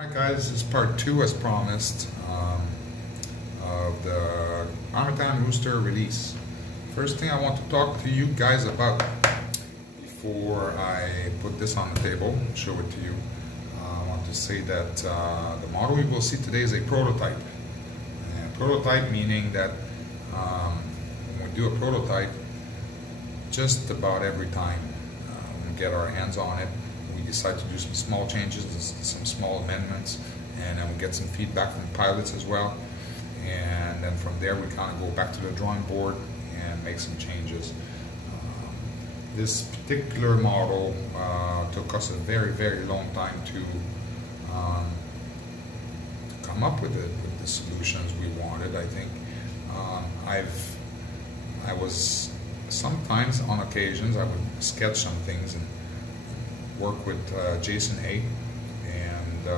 Alright guys, this is part 2 as promised of the Armattan Rooster release. First thing I want to talk to you guys about before I put this on the table, show it to you. I want to say that the model you will see today is a prototype. Prototype meaning that when we do a prototype, just about every time we get our hands on it, we decide to do some small changes, some small amendments, and then we get some feedback from pilots as well. And then from there we kind of go back to the drawing board and make some changes. This particular model took us a very, very long time to come up with the solutions we wanted. I think I was sometimes, on occasions, I would sketch some things and work with Jason A. And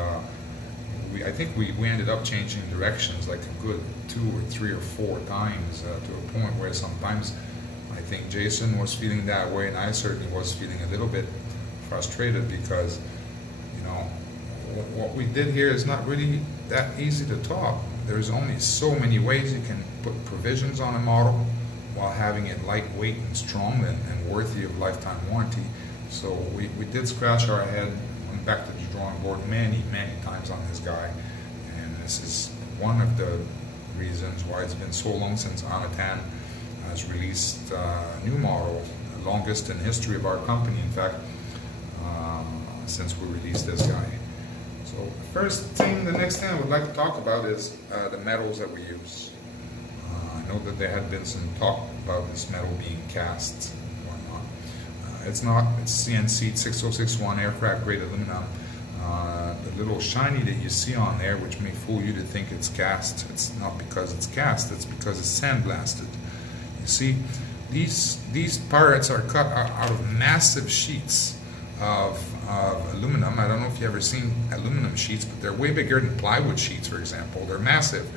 I think we ended up changing directions like a good 2 or 3 or 4 times to a point where sometimes I think Jason was feeling that way, and I certainly was feeling a little bit frustrated because, you know, what we did here is not really that easy to talk. There's only so many ways you can put provisions on a model while having it lightweight and strong and worthy of lifetime warranty. So we did scratch our head, went back to the drawing board many times on this guy, and this is one of the reasons why it's been so long since Armattan has released a new model, the longest in history of our company, in fact, since we released this guy. So the next thing I would like to talk about is the metals that we use. I know that there had been some talk about this metal being cast and whatnot. It's not. It's CNC 6061 aircraft grade aluminum. The little shiny that you see on there, which may fool you to think it's cast, it's not because it's cast, it's because it's sandblasted. You see, these parts are cut out of massive sheets of aluminum. I don't know if you've ever seen aluminum sheets, but they're way bigger than plywood sheets, for example. They're massive,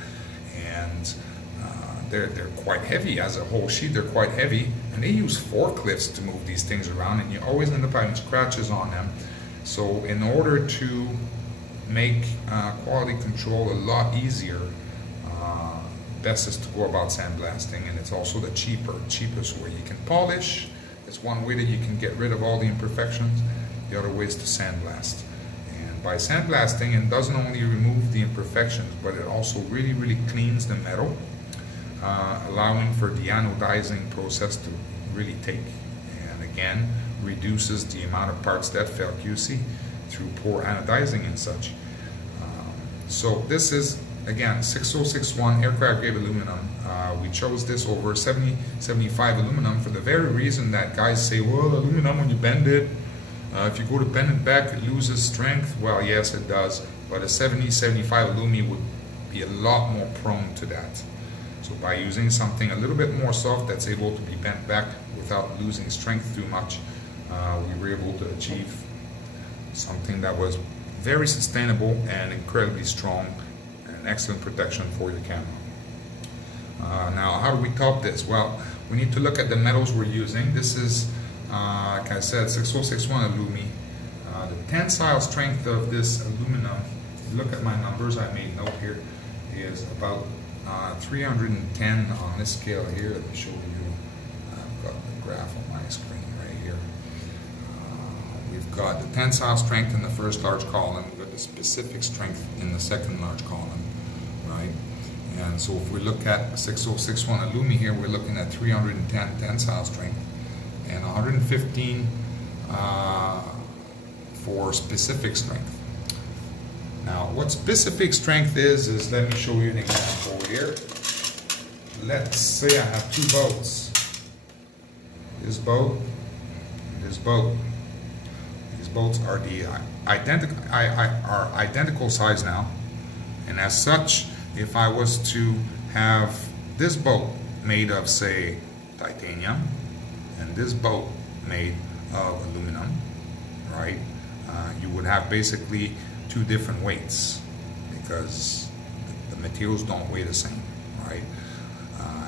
and they're quite heavy. As a whole sheet, they're quite heavy, and they use forklifts to move these things around, and you always end up having scratches on them. So in order to make quality control a lot easier, best is to go about sandblasting, and it's also the cheapest way. You can polish. It's one way that you can get rid of all the imperfections. The other way is to sandblast. And by sandblasting, it doesn't only remove the imperfections, but it also really cleans the metal, allowing for the anodizing process to really take. And again, reduces the amount of parts that fail QC through poor anodizing and such. So this is, again, 6061 aircraft grade aluminum. We chose this over 7075 aluminum for the very reason that guys say, well, aluminum, when you bend it, if you go to bend it back, it loses strength. Well, yes, it does, but a 7075 alumi would be a lot more prone to that. So by using something a little bit more soft that's able to be bent back without losing strength too much, we were able to achieve something that was very sustainable and incredibly strong and excellent protection for your camera. Now, how do we top this? Well, we need to look at the metals we're using. This is, like I said, 6061 alumi. The tensile strength of this aluminum, look at my numbers I made note here, is about 310 on this scale here. Let me show you. I've got the graph on my screen right here. We've got the tensile strength in the first large column. We've got the specific strength in the second large column, right? And so if we look at 6061 alumi here, we're looking at 310 tensile strength and 115 for specific strength. Now, what specific strength is let me show you an example here. Let's say I have 2 boats. This boat, this boat. These boats are identical size now, and as such, if I was to have this boat made of, say, titanium, and this boat made of aluminum, right, you would have basically 2 different weights because the materials don't weigh the same, right?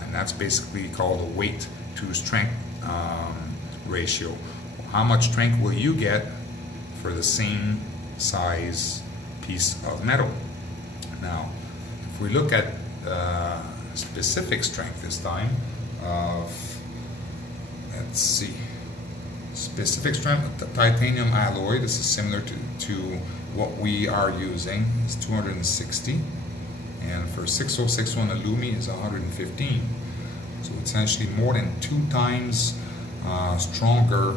And that's basically called a weight to strength ratio. How much strength will you get for the same size piece of metal. Now, if we look at specific strength this time of, let's see, specific strength titanium alloy, this is similar to what we are using, is 260, and for 6061 alumi is 115. So essentially more than 2 times stronger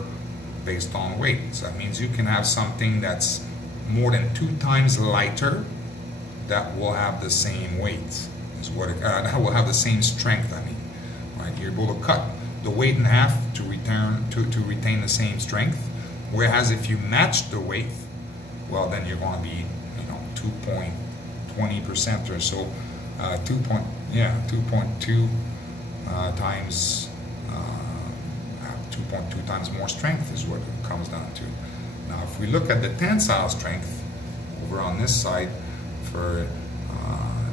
based on weight. So that means you can have something that's more than 2 times lighter that will have the same weight, is what that will have the same strength. I mean, right? You're able to cut the weight in half to retain the same strength. Whereas if you match the weight, well, then you're going to be, 2.20% or so, 2.2 times. 2.2 times more strength is what it comes down to. Now, if we look at the tensile strength over on this side for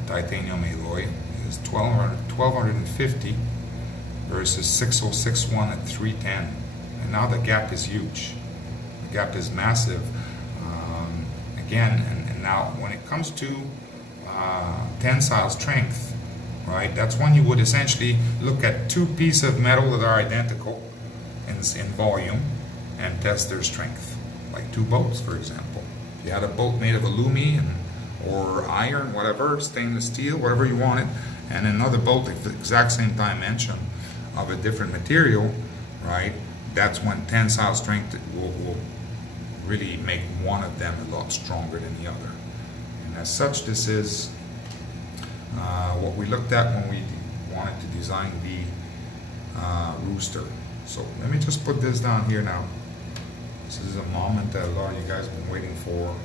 titanium alloy is 1250 versus 6061 at 310, and now the gap is huge. The gap is massive. Again, and now when it comes to tensile strength, right? That's when you would essentially look at 2 pieces of metal that are identical in volume and test their strength, like 2 bolts, for example. If you had a bolt made of aluminum or iron, whatever, stainless steel, whatever you wanted, and another bolt of the exact same dimension of a different material, right? That's when tensile strength will really make one of them a lot stronger than the other. And as such, this is what we looked at when we wanted to design the Rooster. So let me just put this down here now. This is a moment that a lot of you guys have been waiting for.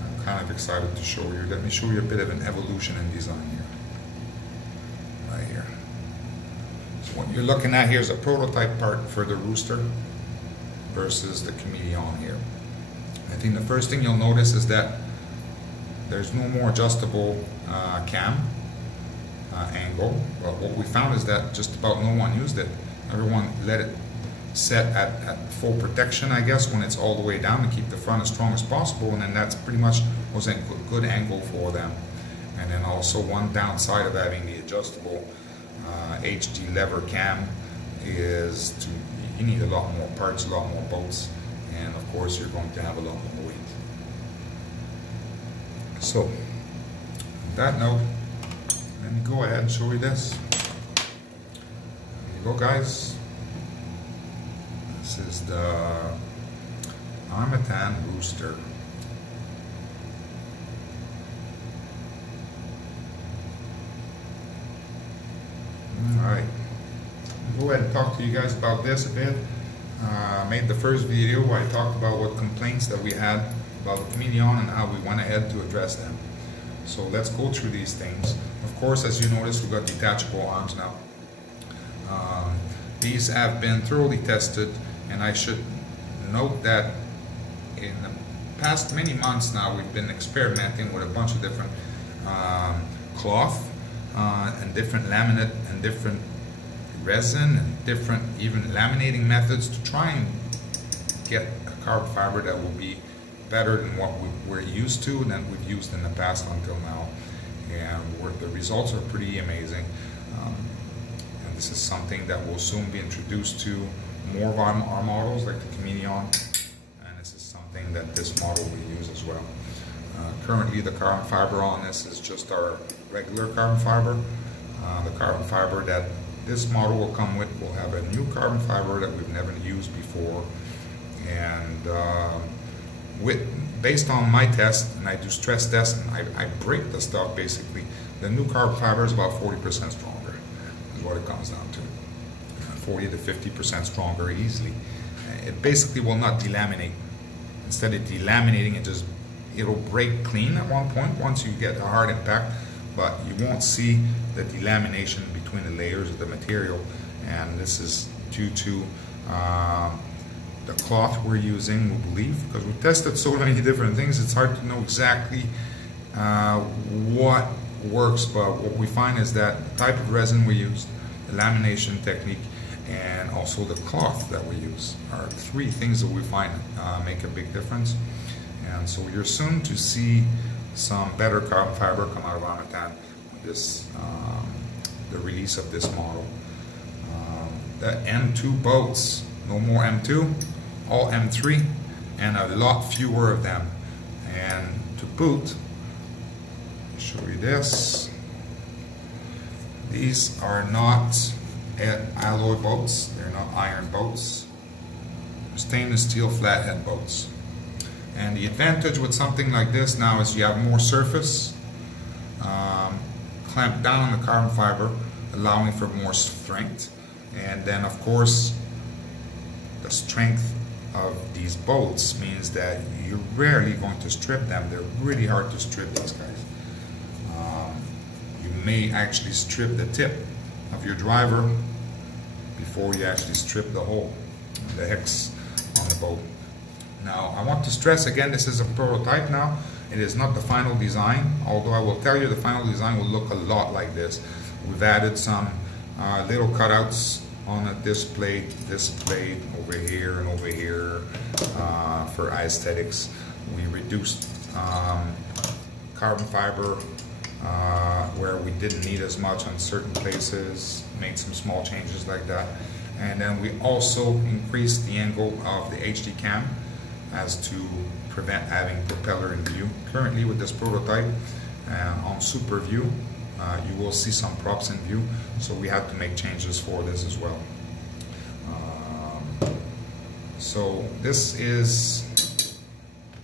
I'm kind of excited to show you. Let me show you a bit of an evolution in design here. Right here. So what you're looking at here is a prototype part for the Rooster versus the Chameleon here. I think the first thing you'll notice is that there's no more adjustable cam angle. Well, what we found is that just about no one used it. Everyone let it set at full protection, I guess, when it's all the way down to keep the front as strong as possible, and then that's pretty much was a good angle for them. And then also one downside of having the adjustable HD lever cam is you need a lot more parts, a lot more bolts, and of course you're going to have a lot more weight. So, on that note, let me go ahead and show you this. There you go, guys. This is the Armattan Rooster. Alright, I'll go ahead and talk to you guys about this a bit. I made the first video where I talked about what complaints that we had about the Chameleon and how we went ahead to address them. So let's go through these things. Of course, as you notice, we've got detachable arms now. These have been thoroughly tested, and I should note that in the past many months now we've been experimenting with a bunch of different cloth and different laminate and different resin and different even laminating methods to try and get a carbon fiber that will be better than what we're used to and that we've used in the past until now. And the results are pretty amazing. And this is something that will soon be introduced to more of our models like the Chameleon, and this is something that this model will use as well. Currently the carbon fiber on this is just our regular carbon fiber. The carbon fiber that this model will come with will have a new carbon fiber that we've never used before, and based on my test, and I do stress tests and I break the stuff basically, the new carbon fiber is about 40% stronger is what it comes down to. 40 to 50% stronger easily. It basically will not delaminate. Instead of delaminating, it'll break clean at one point once you get a hard impact, but you won't see the delamination between the layers of the material, and this is due to the cloth we're using, we believe, because we tested so many different things. It's hard to know exactly what works, but what we find is that the type of resin we use, the lamination technique, and also the cloth that we use are 3 things that we find make a big difference. And so you're soon to see some better carbon fiber come out of Armattan with this, the release of this model. The M2 boats, no more M2, all M3, and a lot fewer of them. And to boot, I'll show you this. These are not alloy boats, they're not iron boats, stainless steel flathead boats. And the advantage with something like this now is you have more surface, clamped down on the carbon fiber, allowing for more strength. And then of course the strength of these bolts means that you're rarely going to strip them. They're really hard to strip, these guys. You may actually strip the tip of your driver before you actually strip the hole, the hex on the boat. Now I want to stress again, this is a prototype now. It is not the final design, although I will tell you the final design will look a lot like this. We've added some little cutouts on this plate over here and over here for aesthetics. We reduced carbon fiber where we didn't need as much on certain places, made some small changes like that. And then we also increased the angle of the HD cam as to prevent having propeller in view. Currently with this prototype on super view, you will see some props in view, so we had to make changes for this as well. So this is,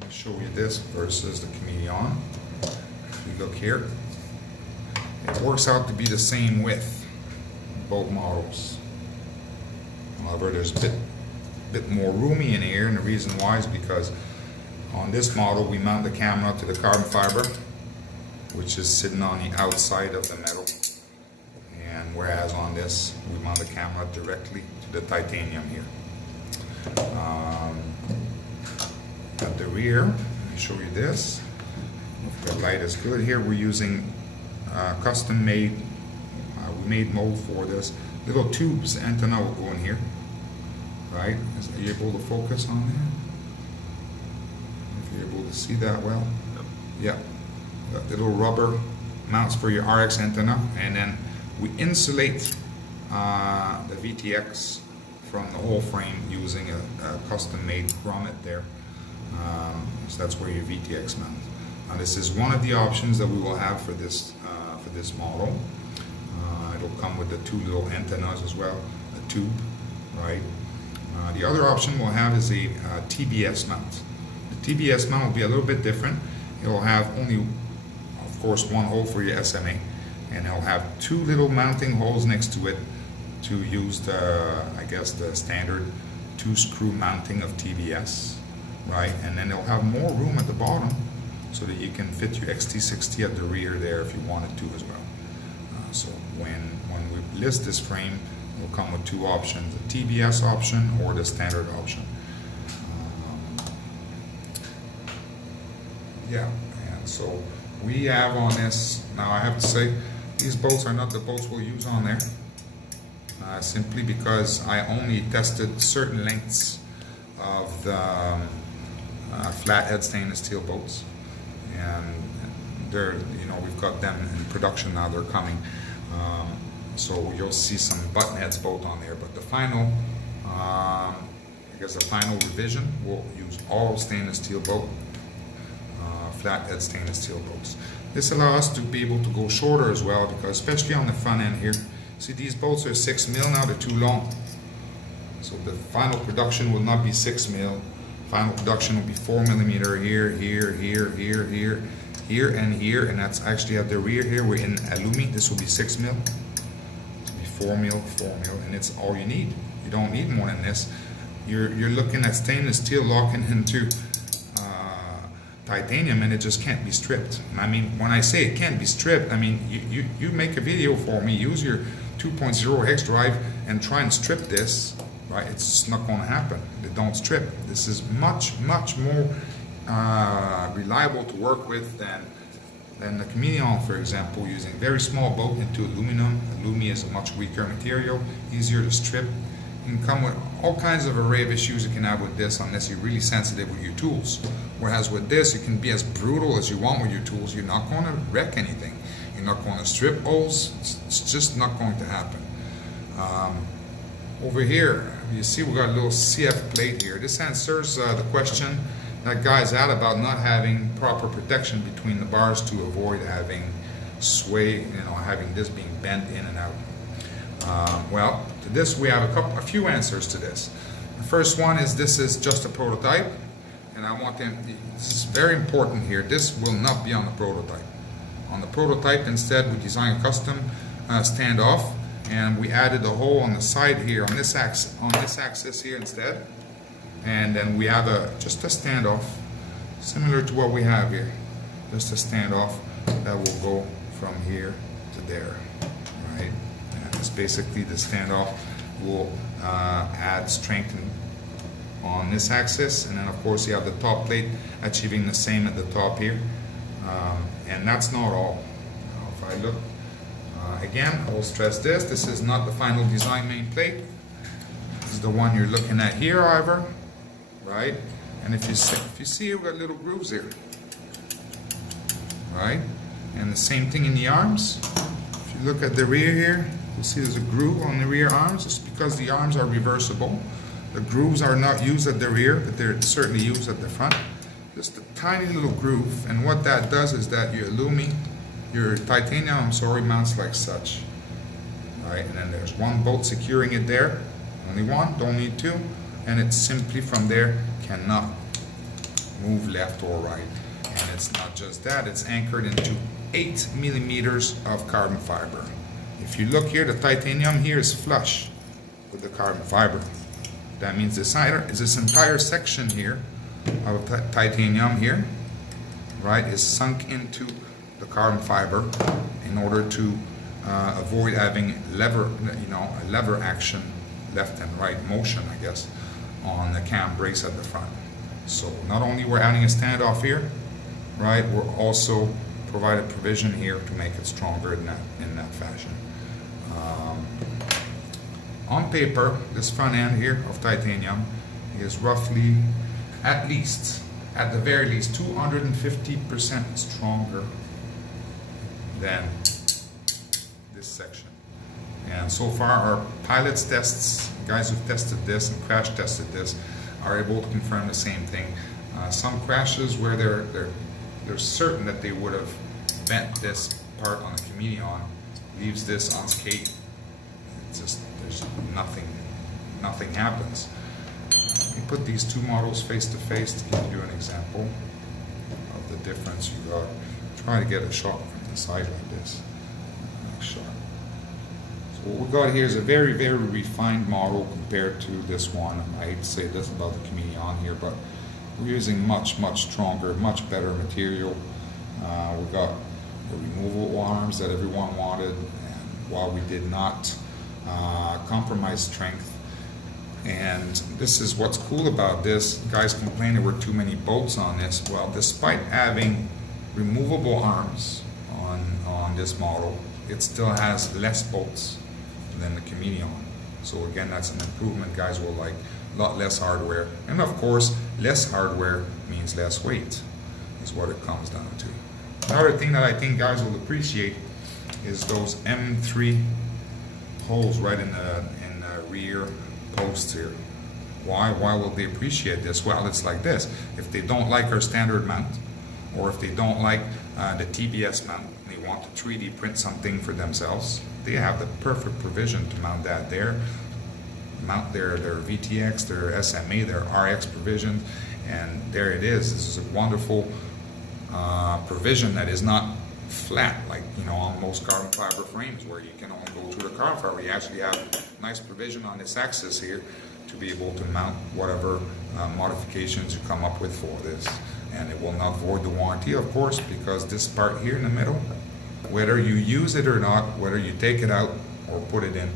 let me show you this versus the Chameleon. If you look here, it works out to be the same width, both models. However, there's a bit more roomy in here, and the reason why is because on this model we mount the camera to the carbon fiber, which is sitting on the outside of the metal, and whereas on this we mount the camera directly to the titanium here. At the rear, let me show you this. If the light is good here, we're using custom made, we made mold for this. Little tubes, antenna will go in here, right? Are you able to focus on there? If you're able to see that well? Yeah. Got little rubber mounts for your RX antenna, and then we insulate the VTX from the whole frame using a custom made grommet there. So that's where your VTX mount. Now this is one of the options that we will have for this model. It'll come with the two little antennas as well, a tube, right? The other option we'll have is a TBS mount. The TBS mount will be a little bit different. It will have only, of course, one hole for your SMA, and it'll have two little mounting holes next to it to use the, I guess, the standard 2-screw mounting of TBS, right? And then it'll have more room at the bottom so that you can fit your XT60 at the rear there if you wanted to as well. So when we list this frame, it will come with two options, a TBS option or the standard option. Yeah, and so we have on this, now I have to say, these bolts are not the bolts we'll use on there, simply because I only tested certain lengths of the flathead stainless steel bolts, and they're, you know, we've got them in production now, they're coming. So you'll see some button heads bolt on there, but the final, I guess the final revision, will use all stainless steel bolt, flathead stainless steel bolts. This allows us to be able to go shorter as well, because especially on the front end here, see these bolts are 6 mil now, they're too long. So the final production will not be 6 mil. Final production will be 4 millimeter here, here, here, here, here, here, and here, and that's actually at the rear here. We're in alumi. This will be 6 mil. This will be 4 mil, 4 mil, and it's all you need. You don't need more than this. You're looking at stainless steel locking into titanium, and it just can't be stripped. And I mean, when I say it can't be stripped, I mean you make a video for me, use your 2.0 hex drive and try and strip this, right? It's just not going to happen. They don't strip. This is much more reliable to work with than the Chameleon, for example, using very small bolt into aluminum. Alumi is a much weaker material, easier to strip, You can come with all kinds of array of issues you can have with this unless you're really sensitive with your tools. Whereas with this, you can be as brutal as you want with your tools. You're not going to wreck anything. You're not going to strip holes. It's just not going to happen. Over here, you see we got a little CF plate here. This answers the question that guys had about not having proper protection between the bars to avoid having sway, having this being bent in and out. Well, to this we have a few answers to this. The first one is this is just a prototype, and I want them. This is very important here. This will not be on the prototype. On the prototype, instead, we designed a custom standoff, and we added a hole on the side here on this axis here instead, and then we have just a standoff similar to what we have here. Just a standoff that will go from here to there, right? And it's basically the standoff will add strength on this axis, and then of course you have the top plate achieving the same at the top here. And that's not all. Now, if I look again, I will stress this. This is not the final design main plate. This is the one you're looking at here, however, right? And if you see, we've got little grooves here, right? And the same thing in the arms. If you look at the rear here, you'll see there's a groove on the rear arms. It's because the arms are reversible. The grooves are not used at the rear, but they're certainly used at the front. Just a tiny little groove, and what that does is that your titanium, mounts like such. Alright, and then there's one bolt securing it there. Only one, don't need two. And it simply from there cannot move left or right. And it's not just that, it's anchored into 8 millimeters of carbon fiber. If you look here, the titanium here is flush with the carbon fiber. That means this entire section here of titanium here, right, is sunk into the carbon fiber in order to avoid having a lever action, left and right motion, I guess, on the cam brace at the front. So not only we're adding a standoff here, right, we're also provided provision here to make it stronger in that fashion. On paper, this front end here of titanium is roughly, at the very least, 250% stronger than this section. And so far, our pilots tests, guys who've tested this and crash tested this, are able to confirm the same thing. Some crashes where they're certain that they would have bent this part on the Chameleon, leaves this unscathed. It's just, there's nothing happens. Let me put these two models face to face to give you an example of the difference you got. Try to get a shot from the side like this. Next shot. So what we got here is a very, very refined model compared to this one. I hate to say this about the Chameleon here, but we're using much stronger, much better material. We got the removable arms that everyone wanted, and while we did not compromise strength. And this is what's cool about this. Guys complain there were too many bolts on this. Well, despite having removable arms on this model, it still has less bolts than the Chameleon. So again, that's an improvement. Guys will like a lot less hardware. And of course, less hardware means less weight, is what it comes down to. Another thing that I think guys will appreciate is those M3 holes right in the rear posts here. Why will they appreciate this? Well, it's like this. If they don't like our standard mount, or if they don't like the TBS mount, they want to 3D print something for themselves, they have the perfect provision to mount that there. Mount their VTX, their SMA, their RX provision, and there it is. This is a wonderful provision that is not flat like on most carbon fiber frames where you can only go through the carbon fiber. You actually have nice provision on this axis here to be able to mount whatever modifications you come up with for this, and it will not void the warranty, of course, because this part here in the middle, whether you use it or not, whether you take it out or put it in,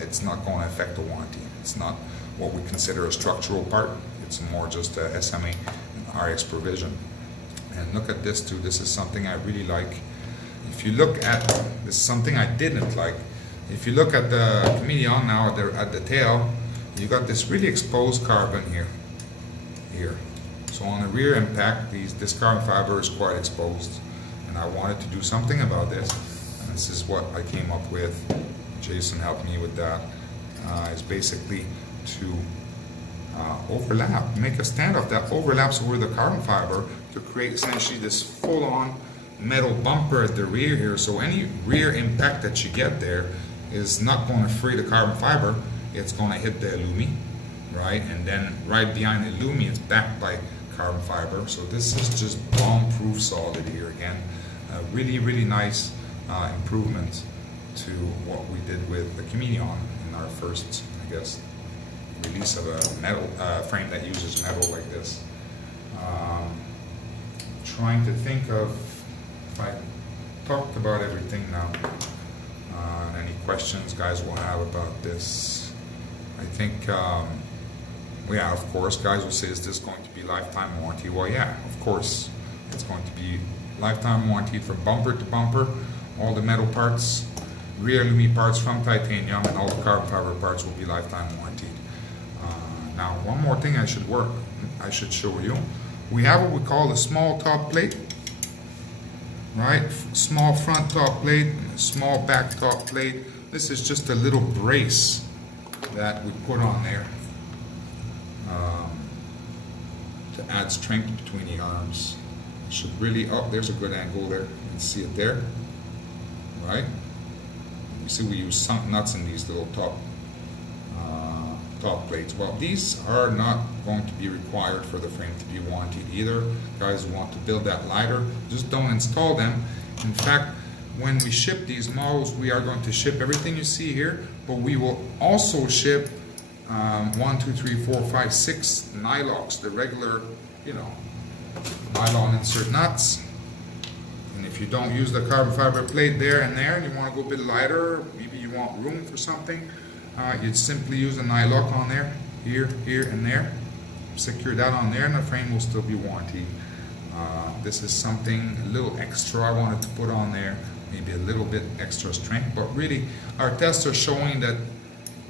it's not going to affect the warranty. It's not what we consider a structural part. It's more just a SMA and RX provision. And look at this too. This is something I really like. If you look at this, is something I didn't like. If you look at the Chameleon now at the tail, you got this really exposed carbon here. So on the rear impact, this carbon fiber is quite exposed, and I wanted to do something about this. And this is what I came up with. Jason helped me with that. Is basically to overlap, make a standoff that overlaps over the carbon fiber to create essentially this full-on metal bumper at the rear here. So any rear impact that you get there is not going to free the carbon fiber. It's going to hit the alumi, right? And then right behind the alumi, it's backed by carbon fiber. So this is just bomb-proof solid here again. Really, really nice improvement to what we did with the Chameleon in our first, I guess, release of a metal frame that uses metal like this. Trying to think of if I talked about everything now. Any questions guys will have about this? I think, yeah, of course, guys will say, is this going to be lifetime warranty? Well, yeah, of course, it's going to be lifetime warranty from bumper to bumper. All the metal parts, rear alumi parts from titanium, and all the carbon fiber parts will be lifetime warranted. Now, one more thing I should show you. We have what we call a small top plate, right? Small front top plate, and a small back top plate. This is just a little brace that we put on there to add strength between the arms. It should really, oh, there's a good angle there. You can see it there, right? You see we use sunk nuts in these little top plates. Well, these are not going to be required for the frame to be warranted either. Guys who want to build that lighter, just don't install them. In fact, when we ship these models, we are going to ship everything you see here, but we will also ship 1, 2, 3, 4, 5, 6 nylocks, the regular, you know, nylon insert nuts. And if you don't use the carbon fiber plate there and you want to go a bit lighter, maybe you want room for something, you'd simply use a nylock on there, here, and there. Secure that on there and the frame will still be warranted. This is something a little extra I wanted to put on there, maybe a little bit extra strength, but really our tests are showing that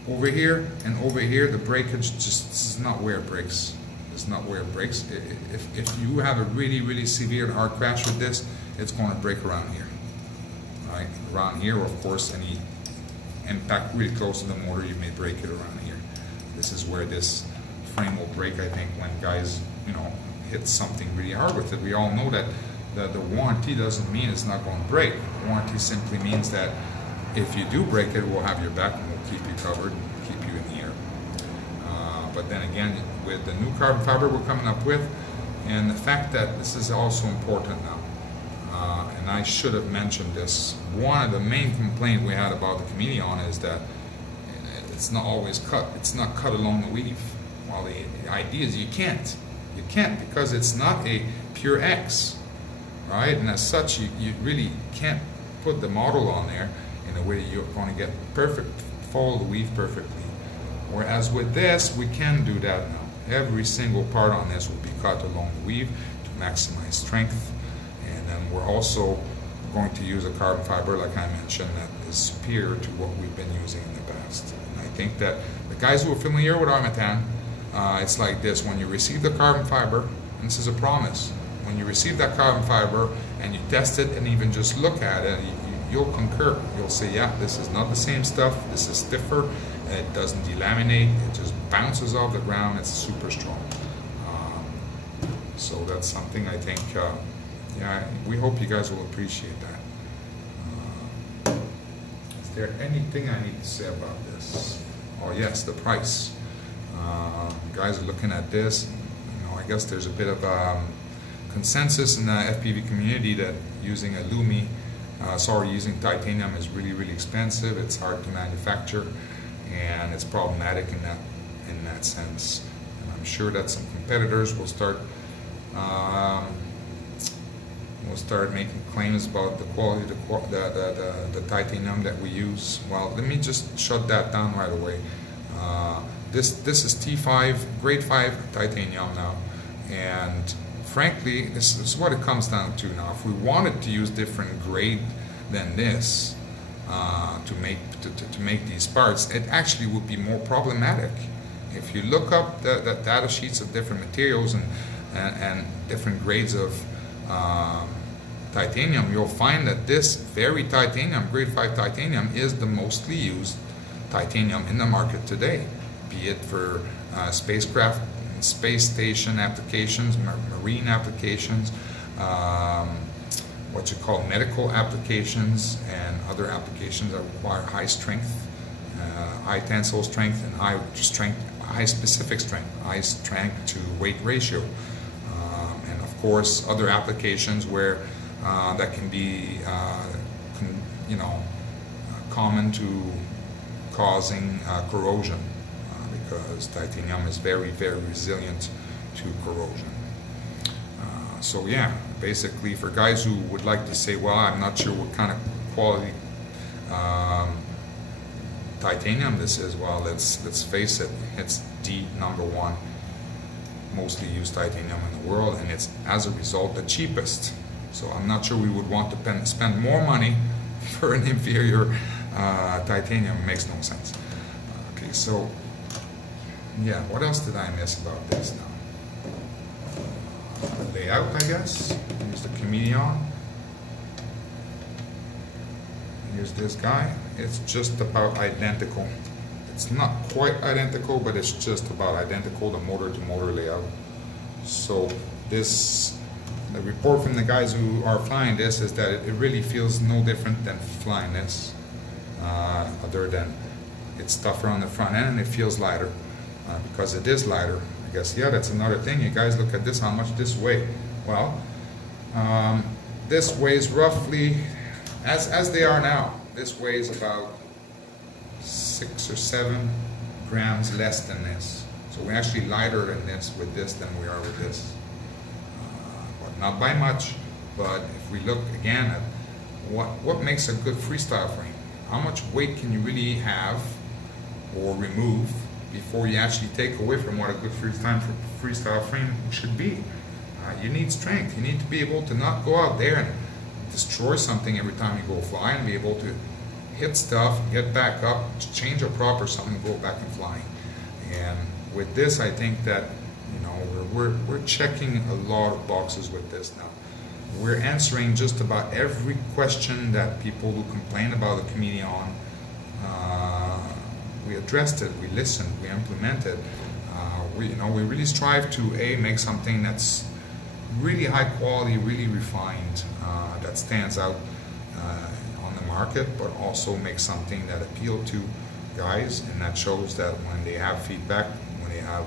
over here and over here the breakage just is not where it breaks. It's not where it breaks. If you have a really, really severe and hard crash with this, it's going to break around here. Right? Around here, of course, any impact really close to the motor, you may break it around here. This is where this frame will break, I think, when guys, you know, hit something really hard with it. We all know that the warranty doesn't mean it's not going to break. Warranty simply means that if you do break it, we'll have your back and we'll keep you covered, keep you in the air. But then again, with the new carbon fiber we're coming up with, and the fact that this is also important now, and I should have mentioned this, one of the main complaints we had about the Chameleon is that it's not always cut. It's not cut along the weave. Well, the idea is you can't. You can't because it's not a pure X, right? And as such, you really can't put the model on there in a way you're going to get perfect, follow the weave perfectly. Whereas with this, we can do that now. Every single part on this will be cut along the weave to maximize strength. And then we're also going to use a carbon fiber, like I mentioned, that is superior to what we've been using in the past. And I think that the guys who are familiar with Armattan, it's like this: when you receive the carbon fiber, and this is a promise, when you receive that carbon fiber and you test it and even just look at it, you'll concur. You'll say, yeah, this is not the same stuff, this is stiffer, it doesn't delaminate, it just bounces off the ground, it's super strong. So that's something I think, yeah, we hope you guys will appreciate that. Is there anything I need to say about this? Oh yes, the price. Guys are looking at this, you know, I guess there's a bit of consensus in the FPV community that using alumi, using titanium is really, really expensive. It's hard to manufacture, and it's problematic in that sense. And I'm sure that some competitors will start making claims about the quality of the titanium that we use. Well, let me just shut that down right away. This is T5, grade 5 titanium now, and frankly, this is what it comes down to now. If we wanted to use different grade than this, to make these parts, it actually would be more problematic. If you look up the data sheets of different materials and different grades of titanium, you'll find that this very titanium, grade 5 titanium, is the mostly used titanium in the market today, be it for spacecraft, space station applications, marine applications, what you call medical applications, and other applications that require high strength, high tensile strength, and high specific strength, high strength to weight ratio, and of course other applications where that can be, common to causing corrosion, because titanium is very, very resilient to corrosion. So yeah, basically for guys who would like to say, well, I'm not sure what kind of quality titanium this is, well, let's face it, it's the #1 mostly used titanium in the world, and it's as a result the cheapest. So I'm not sure we would want to spend more money for an inferior titanium. It makes no sense. Okay, so yeah, what else did I miss about this now? Layout, I guess. Here's the Chameleon. Here's this guy. It's just about identical. It's not quite identical, but it's just about identical, the motor-to-motor layout. So the report from the guys who are flying this is that it really feels no different than flying this, other than it's tougher on the front end and it feels lighter, because it is lighter. I guess, yeah, that's another thing. You guys look at this, how much this weighs. Well, this weighs roughly, as they are now, this weighs about 6 or 7 grams less than this. So we're actually lighter in this with this than we are with this. But not by much. But if we look again at what makes a good freestyle frame, how much weight can you really have or remove before you actually take away from what a good freestyle frame should be? You need strength. You need to be able to not go out there and destroy something every time you go fly, and be able to hit stuff, get back up, change a prop or something, go back and flying. And with this, I think that, you know, we're checking a lot of boxes with this now. We're answering just about every question that people who complain about the Chameleon. We addressed it, we listened, we implemented. We really strive to make something that's really high quality, really refined, that stands out on the market, but also make something that appeals to guys, and that shows that when they have feedback, when they have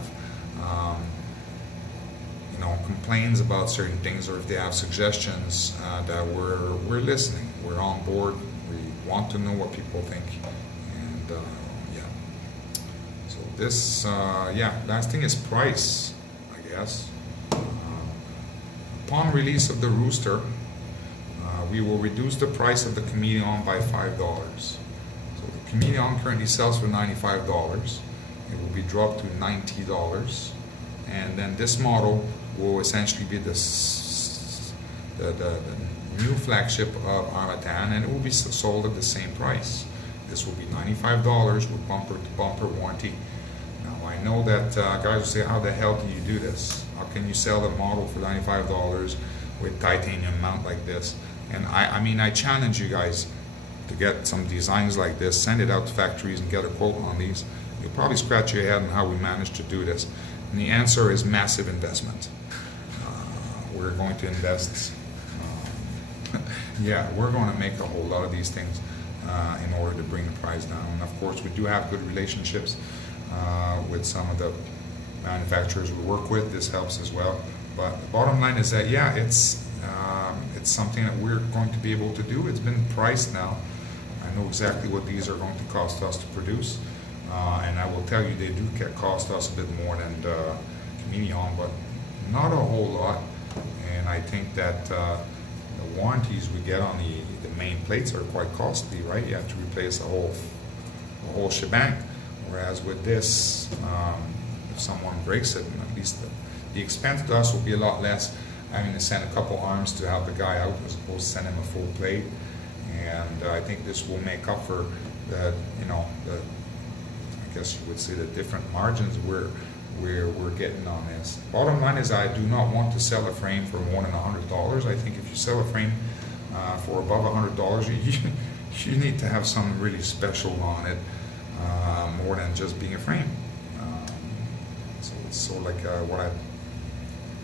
complaints about certain things, or if they have suggestions, that we're listening, we're on board, we want to know what people think. And yeah, so this last thing is price, I guess. Upon release of the Rooster, we will reduce the price of the Chameleon by $5. So the Chameleon currently sells for $95. It will be dropped to $90, and then this model will essentially be the new flagship of Armattan, and it will be sold at the same price. This will be $95 with bumper-to-bumper warranty. Now I know that guys will say, how the hell do you do this? How can you sell the model for $95 with titanium mount like this? And I challenge you guys to get some designs like this, send it out to factories and get a quote on these. You'll probably scratch your head on how we managed to do this. And the answer is massive investment. We're going to invest, we're going to make a whole lot of these things in order to bring the price down. And of course, we do have good relationships with some of the manufacturers we work with. This helps as well. But the bottom line is that, it's something that we're going to be able to do. It's been priced now. I know exactly what these are going to cost us to produce. And I will tell you, they do cost us a bit more than the Chameleon, but not a whole lot. And I think that the warranties we get on the main plates are quite costly, right? You have to replace the whole shebang. Whereas with this, if someone breaks it, at least the expense to us will be a lot less, having to send a couple arms to help the guy out as opposed to send him a full plate. and I think this will make up for the, you know, the, I guess you would say, the different margins we're getting on this. Bottom line is, I do not want to sell a frame for more than $100. I think if you sell a frame for above $100, you need to have something really special on it, more than just being a frame. So it's sort of like what I've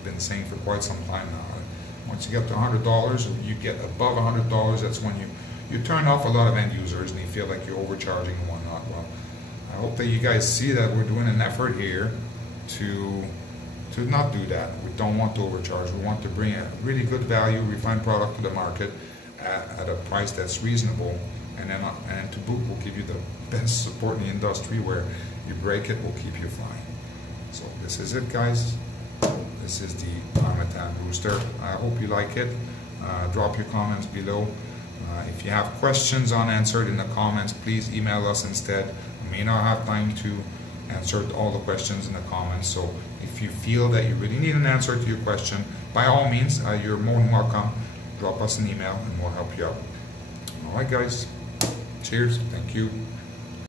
been saying for quite some time now. Once you get to $100, you get above $100, that's when you turn off a lot of end users and you feel like you're overcharging and whatnot. Well, I hope that you guys see that we're doing an effort here to not do that. We don't want to overcharge. We want to bring a really good value, refined product to the market at a price that's reasonable, and to boot, we'll give you the best support in the industry. Where you break it, we'll keep you flying. So this is it, guys. This is the Armattan Rooster. I hope you like it. Drop your comments below. If you have questions unanswered in the comments, please email us instead. We may not have time to answer all the questions in the comments, so if you feel that you really need an answer to your question, by all means, you're more than welcome. Drop us an email and we'll help you out. Alright guys, cheers, thank you.